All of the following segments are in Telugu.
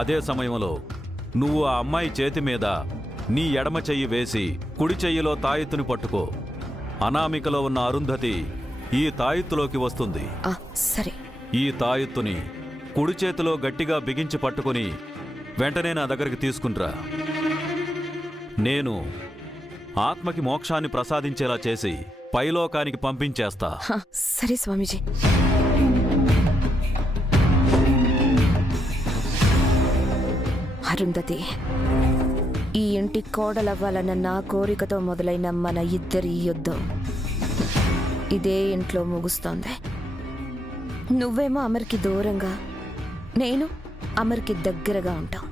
అదే సమయంలో నువ్వు ఆ అమ్మాయి చేతి మీద నీ ఎడమ చెయ్యి వేసి కుడి చెయ్యిలో తాయెత్తుని పట్టుకో. అనామికలో ఉన్న అరుంధతి ఈ తాయెత్తులోకి వస్తుంది. సరే. ఈ తాయెత్తుని కుడి చేతిలో గట్టిగా బిగించి పట్టుకుని వెంటనే నా దగ్గరికి తీసుకునిరా. నేను ఆత్మకి మోక్షాన్ని ప్రసాదించేలా చేసి పైలోకానికి పంపించేస్తా. సరే స్వామీజీ. అరుంధతి, ఈ ఇంటి కోడలవ్వాలన్న నా కోరికతో మొదలైన మన ఇద్దరి యుద్ధం ఇదే ఇంట్లో ముగుస్తోంది. నువ్వేమో అమర్కి దూరంగా, నేను అమర్కి దగ్గరగా ఉంటాం.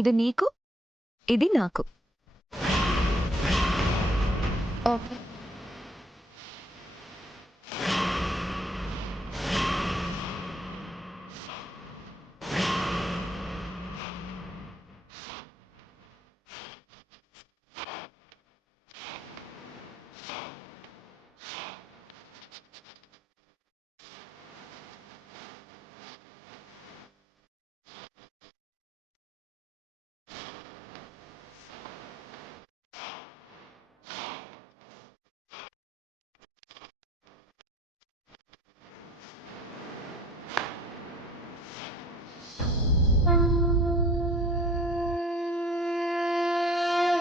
ఇది నీకు, ఇది నాకు.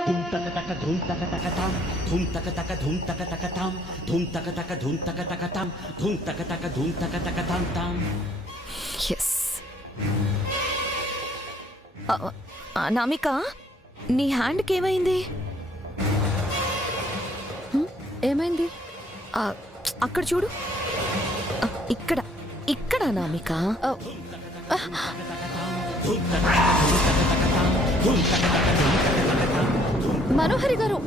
धूम तक तक धूम तक तक ताम, धूम तक तक धूम तक तक ताम, धूम तक तक धूम तक तक ताम, धूम तक तक धूम तक तक ताम ताम. ఎస్. అనామిక, నీ హ్యాండ్కి ఏమైంది? ఏమైంది? అక్కడ చూడు. ఇక్కడ ఇక్కడ అనామిక. మనోహరి గారు,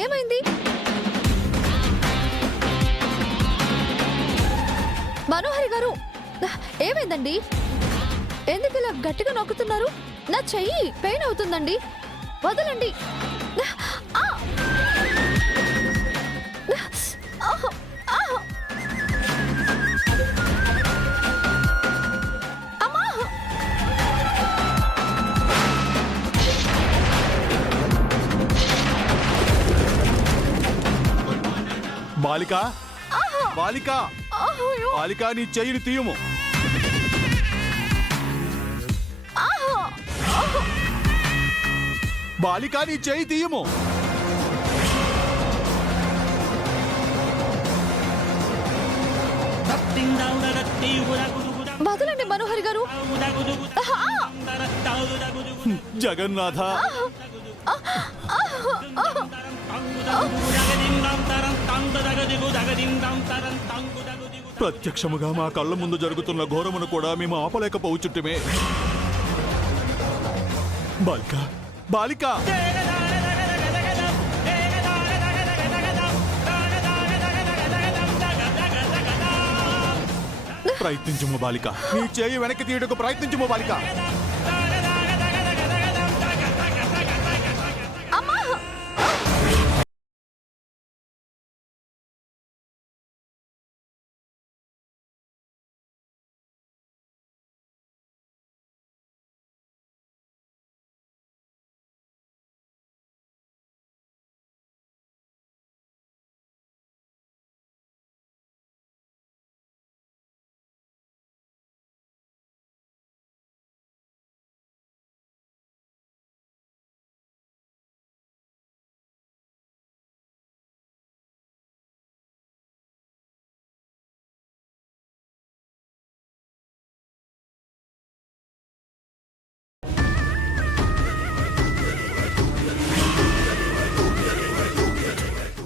ఏమైంది? మనోహరి గారు, ఏమైందండి? ఎందుకు ఇలా గట్టిగా నొక్కుతున్నారు? నా చెయ్యి పెయిన్ అవుతుందండి, వదలండి. బాలిక, బాలిక, బాలిక, నీ చెయ్యిని తీయము. బాలిక, నీ చెయ్యి తీయము. వదలండి మనోహరి గారు. జగన్నాథ, ప్రత్యక్షముగా మా కళ్ళ ముందు జరుగుతున్న ఘోరమును కూడా మేము ఆపలేకపోవచ్చుంటిమే. బాలిక, బాలిక, ప్రయత్నించుము బాలిక, నీ చేయి వెనక్కి తీయటకు ప్రయత్నించుము బాలిక.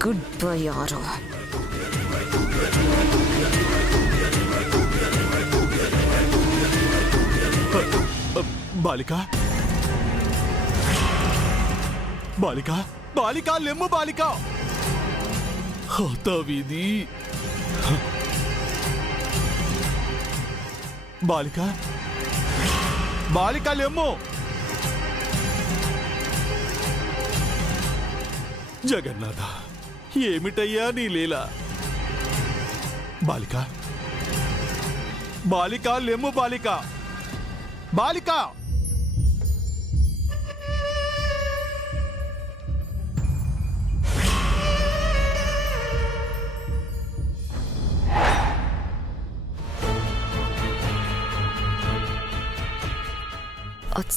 గుడ్ బై ఆరో. బాలిక బాలిక బాలిక లెమ్ము బాలిక హతవిధి బాలిక బాలిక లెమ్ము జగన్నాథ ఏమిటయ్యా నీ లీల బాలిక బాలిక లెమ్ము బాలిక బాలిక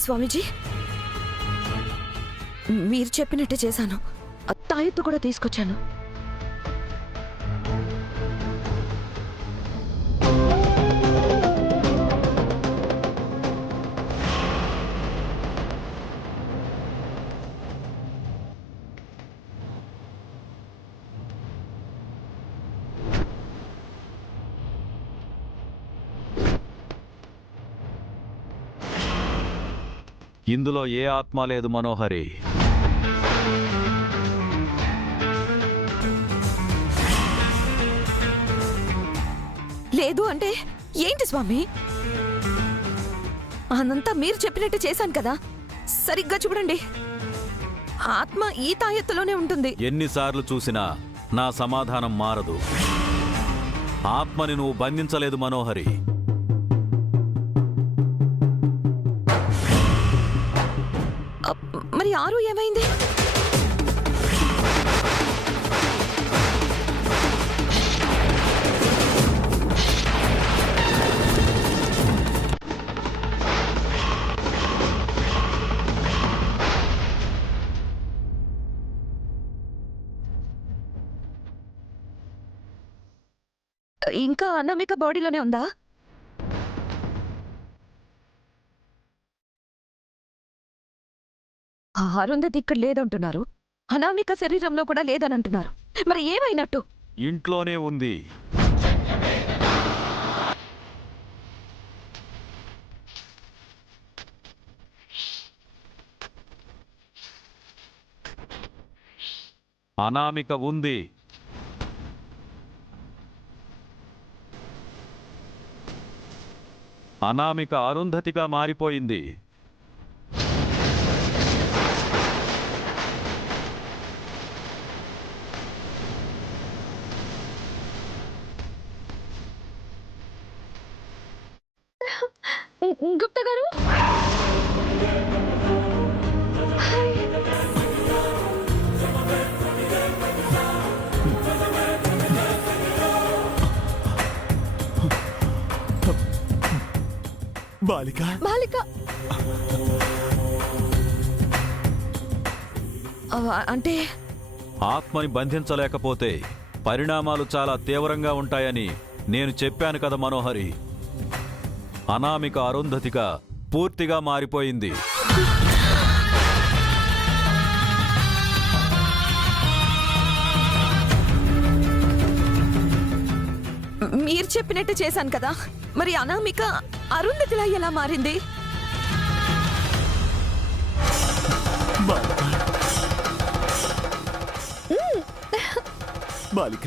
స్వామీజీ, మీరు చెప్పినట్టే చేశాను. తాయెత్తు కూడా తీసుకొచ్చాను. ఇందులో ఏ ఆత్మ లేదు మనోహరి. లేదు అంటే ఏంటి స్వామి? అనంతా మీరు చెప్పినట్టు చేశాను కదా. సరిగ్గా చూడండి, ఆత్మ ఈ తాయెత్తులోనే ఉంటుంది. ఎన్నిసార్లు చూసినా నా సమాధానం మారదు. ఆత్మని నువ్వు బంధించలేదు మనోహరి. మరి ఆరు ఏమైంది? ఇంకా అనామిక బాడీలోనే ఉందా? అరుంధతి ఇక్కడ లేదంటున్నారు, అనామిక శరీరంలో కూడా లేదని అంటున్నారు. మరి ఏమైనట్టు? ఇంట్లోనే ఉంది. అనామిక ఉంది. అనామిక అరుంధతిగా మారిపోయింది. గుప్తా గారు, బాలిక బాలిక అంటే ఆత్మని బంధించలేకపోతే పరిణామాలు చాలా తీవ్రంగా ఉంటాయని నేను చెప్పాను కదా మనోహరి. అనామిక అరుంధతిగా పూర్తిగా మారిపోయింది. మీరు చెప్పినట్టు చేశాను కదా. మరి అనామిక అరుంధతిలా ఎలా మారింది? బాలిక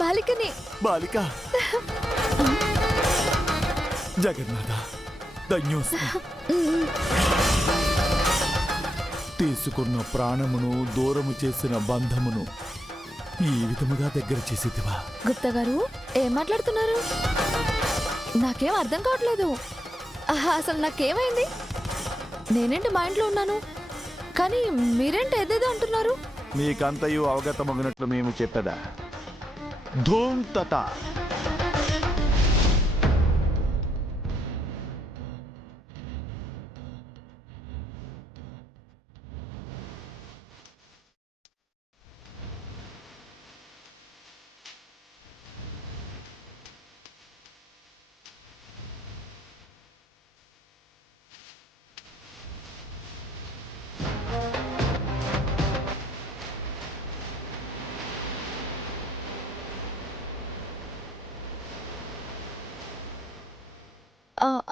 బాలికని బాలిక జగన్నాథ ధన్యోస్మి. తీసుకున్న ప్రాణమును దూరము చేసిన బంధమును ఈ విధముగా దగ్గర చేసేదివా? గుప్తా గారు, ఏం మాట్లాడుతున్నారు? నాకేం అర్థం కావట్లేదు. అసలు నాకేమైంది? నేనేంటి మా ఇంట్లో ఉన్నాను, కానీ మీరేంటి ఏదేదో అంటున్నారు? మీకంతయు అవగతమగినట్లు మేము చెప్పదా? ధూమ్తత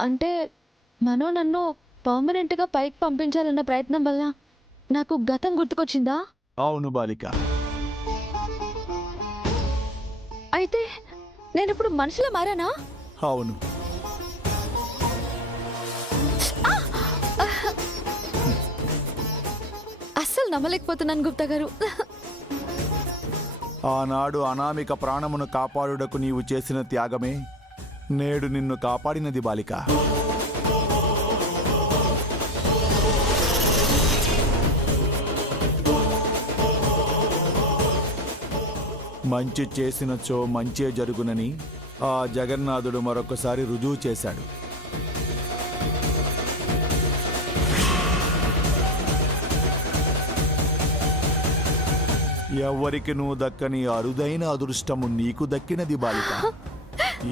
అంటే మనో నన్ను పర్మనెంట్గా పైకి పంపించాలన్న ప్రయత్నం వల్ల నాకు గతం గుర్తుకొచ్చిందా? అవును బాలిక. అయితే నేను ఇప్పుడు మనిషిలో మారానా? అవును. అస్సలు నమ్మలేకపోతున్నాను గుప్తా గారు. ఆనాడు అనామిక ప్రాణమును కాపాడుటకు నీవు చేసిన త్యాగమే నేడు నిన్ను కాపాడినది బాలిక. మంచి చేసినచో మంచే జరుగునని ఆ జగన్నాథుడు మరొకసారి రుజువు చేశాడు. ఎవ్వరికి నువ్వు దక్కని అరుదైన అదృష్టము నీకు దక్కినది బాలిక.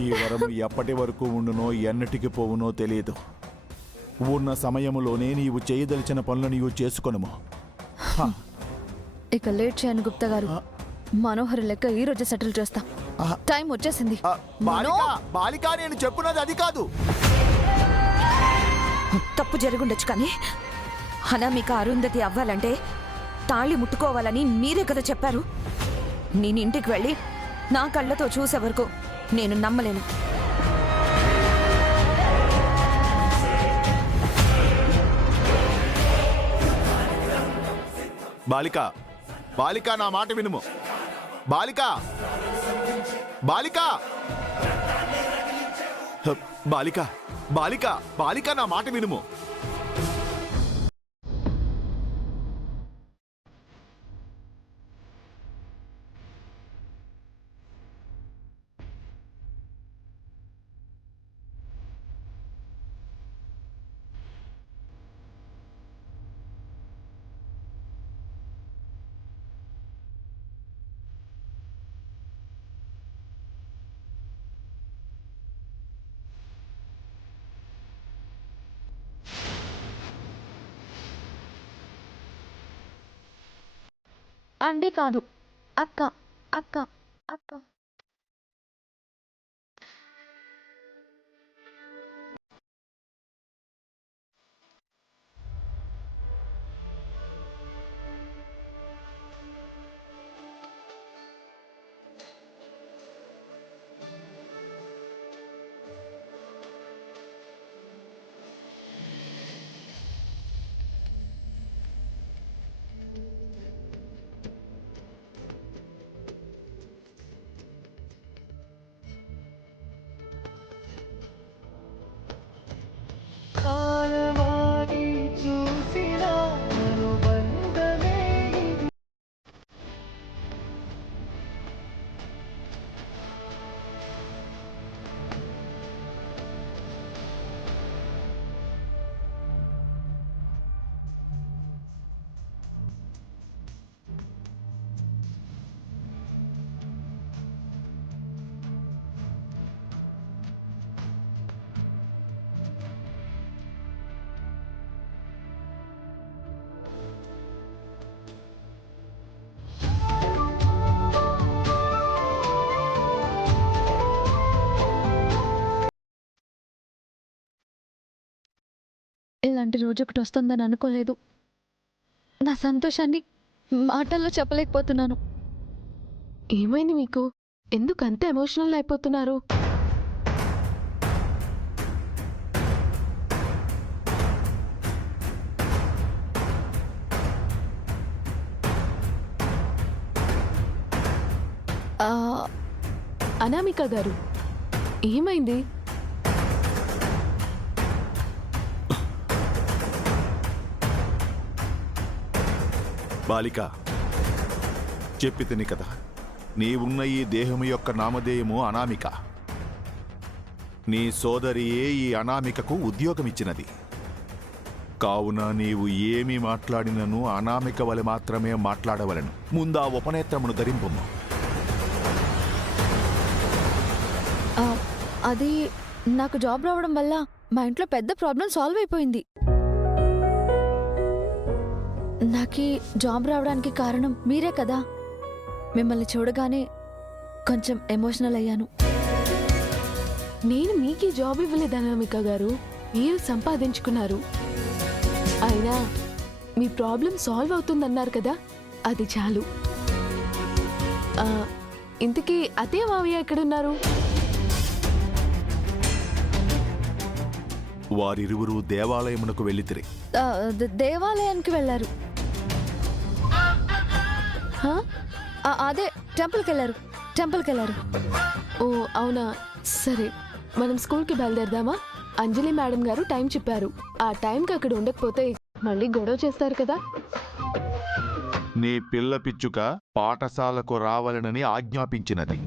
ఈ వరము ఎప్పటి వరకు ఉండునో ఎన్నటికి పోవునో తెలియదు. ఉన్న సమయములోనే నీవు చేయదలిచిన పనులు నీవు చేసుకొనుము. ఇక లేట్ చేయను గుప్తా గారు. మనోహర్ లెక్క ఈ రోజు సెటిల్ చేస్తా. టైం వచ్చేసింది. బాలిక, బాలిక, నేను చెప్పున్నది అది కాదు. తప్పు జరుగుండొచ్చు కానీ అనామిక అరుంధతి అవ్వాలంటే తాళి ముట్టుకోవాలని మీరే కదా చెప్పారు. నేను ఇంటికి వెళ్ళి నా కళ్ళతో చూసే వరకు నేను నమ్మలేను. బాలిక, బాలిక, నా మాట వినుము. బాలిక, బాలిక, బాలిక, బాలిక, బాలిక, నా మాట వినుము. అండి కాదు, అక్క, అక్క, అక్క. ఇలాంటి రోజు ఒకటి వస్తుందని అనుకోలేదు. నా సంతోషాన్ని మాటల్లో చెప్పలేకపోతున్నాను. ఏమైంది మీకు? ఎందుకు అంత ఎమోషనల్ అయిపోతున్నారు? అనామిక గారు, ఏమైంది? బాలిక, చెప్పితిని కదా, నీవున్న ఈ దేహము యొక్క నామధేయము అనామిక. నీ సోదరియే ఈ అనామికకు ఉద్యోగమిచ్చినది. కావున నీవు ఏమి మాట్లాడినను అనామిక వలె మాత్రమే మాట్లాడవలను. ముందా ఉపనేత్రమును ధరింపుము. అది నాకు జాబ్ రావడం వల్ల మా ఇంట్లో పెద్ద ప్రాబ్లం సాల్వ్ అయిపోయింది. నాకు జాబ్ రావడానికి కారణం మీరే కదా. మిమ్మల్ని చూడగానే కొంచెం ఎమోషనల్ అయ్యాను. నేను మీకు జాబ్ ఇవ్వలేదు అనామిక గారు, మీరు సంపాదించుకున్నారు. అయినా మీ ప్రాబ్లం సాల్వ్ అవుతుందన్నారు కదా, అది చాలు. ఆ, ఇంతకీ అత్తయ్య మావయ్య ఎక్కడున్నారు? వారిరువురు దేవాలయమునకు వెళ్ళితిరి. దేవాలయానికి వెళ్ళారు. హా? అదే టెంపుల్కి వెళ్ళారు. ఓ అవునా, సరే మనం స్కూల్కి బయలుదేరదామా? అంజలి మేడం గారు టైం చెప్పారు. ఆ టైంకి అక్కడ ఉండకపోతే మళ్ళీ గొడవ చేస్తారు కదా. నీ పిల్ల పిచ్చుక పాఠశాలకు రావాలనని ఆజ్ఞాపించినది.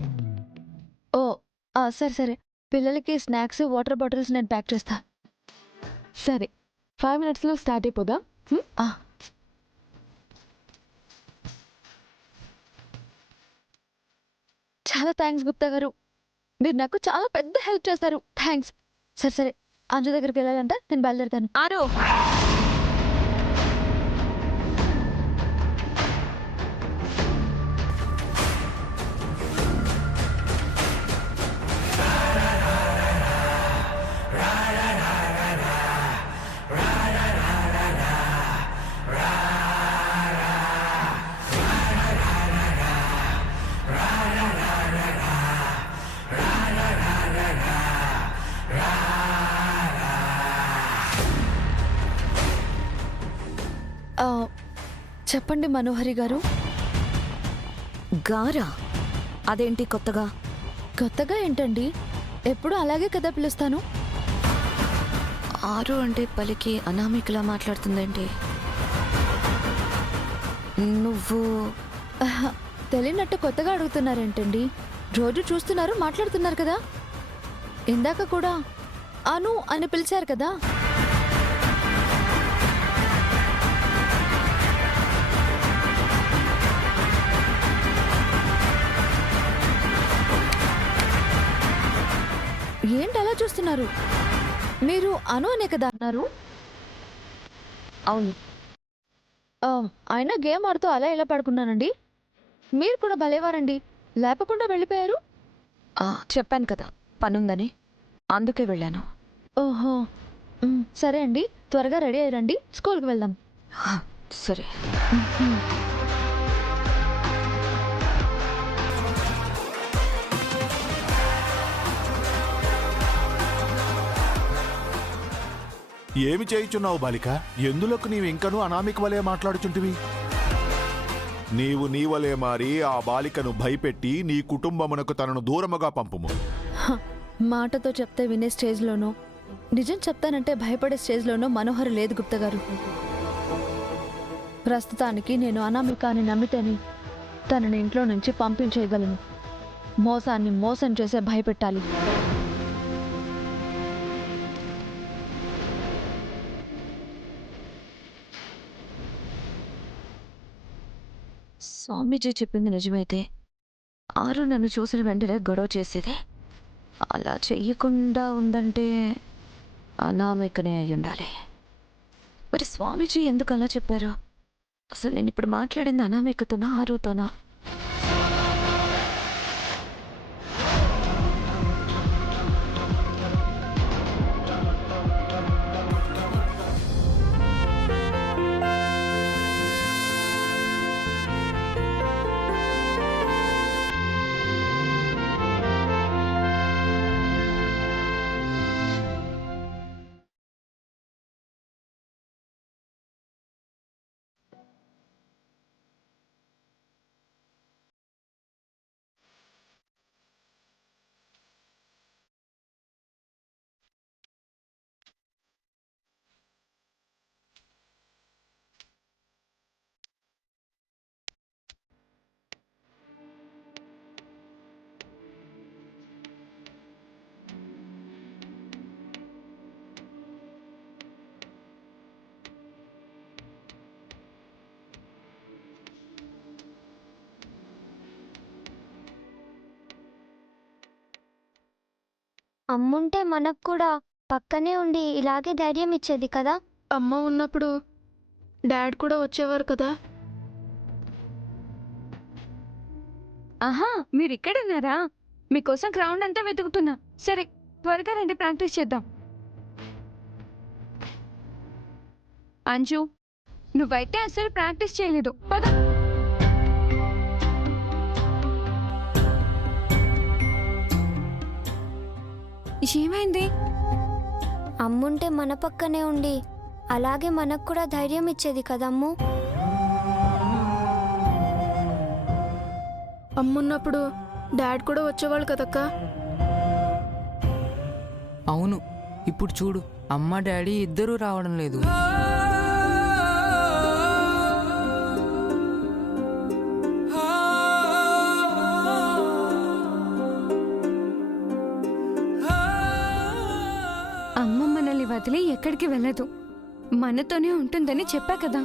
ఓ సరే పిల్లలకి స్నాక్స్ వాటర్ బాటిల్స్ నేను ప్యాక్ చేస్తా. సరే 5 minutesలో స్టార్ట్ అయిపోదాం. చాలా థ్యాంక్స్ గుప్తా గారు, మీరు నాకు చాలా పెద్ద హెల్ప్ చేస్తారు. థ్యాంక్స్. సరే అంజు దగ్గరికి వెళ్ళాలంట, నేను బయలుదేరుతాను. ఆరు చెప్పండి మనోహరి గారు. గారా? అదేంటి కొత్తగా? కొత్తగా ఏంటండి, ఎప్పుడు అలాగే కదా పిలుస్తాను. ఆరు అంటే పలికి అనామికలా మాట్లాడుతుందేంటి? నువ్వు తెలియనట్టు కొత్తగా అడుగుతున్నారేంటండి? రోజు చూస్తున్నారు, మాట్లాడుతున్నారు కదా. ఇందాక కూడా అను అని పిలిచారు కదా. ఏంటి అలా చూస్తున్నారు? మీరు అను అనే కదా అన్నారు. అవును. అయినా గేమ్ ఆడుతూ అలా ఇలా పడుకున్నానండి. మీరు కూడా భలేవారండి, లేపకుండా వెళ్ళిపోయారు. చెప్పాను కదా పనుందని, అందుకే వెళ్ళాను. ఓహో, సరే అండి, త్వరగా రెడీ అయ్యారండి, స్కూల్కి వెళ్దాం. సరే. ఏమి చేయుచున్నావు బాలిక? ఎందులకు నీవు ఇంకనూ అనామిక వలె మాట్లాడుచుంటివి? నీవు నీ వలె మారి ఆ బాలికను భయపెట్టి నీ కుటుంబమునకు తనను దూరముగా పంపుము. మాటతో చెప్తే వినే స్టేజ్లోనో, నిజం చెప్తానంటే భయపడే స్టేజ్లోనో మనోహర్ లేదు గుప్తా గారు. ప్రస్తుతానికి నేను అనామికాని నమ్మితేని తనని ఇంట్లో నుంచి పంపించేయగలను. మోసాన్ని మోసం చేసే భయపెట్టాలి. స్వామీజీ చెప్పింది నిజమైతే ఆరు నన్ను చూసిన వెంటనే గొడవ చేసేది. అలా చెయ్యకుండా ఉందంటే అనామికనే అయి ఉండాలి. మరి స్వామీజీ ఎందుకు అలా చెప్పారు? అసలు నేను ఇప్పుడు మాట్లాడింది అనామికతోనా ఆరుతోనా? అమ్ముంటే మనకు కూడా పక్కనే ఉండి ఇలాగే ధైర్యం ఇచ్చేది కదా. అమ్మ ఉన్నప్పుడు డాడ్ కూడా వచ్చేవారు కదా. ఆహా, మీరు ఇక్కడున్నారా? మీకోసం గ్రౌండ్ అంతా వెతుకుతున్నా. సరే త్వరగా రండి, ప్రాక్టీస్ చేద్దాం. అంజు నువ్వైతే అసలు ప్రాక్టీస్ చేయలేదు పద. ఏమైంది? అమ్ముంటే మన పక్కనే ఉండి అలాగే మనకు కూడా ధైర్యం ఇచ్చేది కదమ్ము. అమ్మున్నప్పుడు డాడ్ కూడా వచ్చేవాళ్ళు కదక్క. అవును, ఇప్పుడు చూడు, అమ్మ డాడీ ఇద్దరూ రావడం లేదు. అమ్మ మనల్ని వదిలి ఎక్కడికి వెళ్ళదు, మనతోనే ఉంటుందని చెప్పా కదా.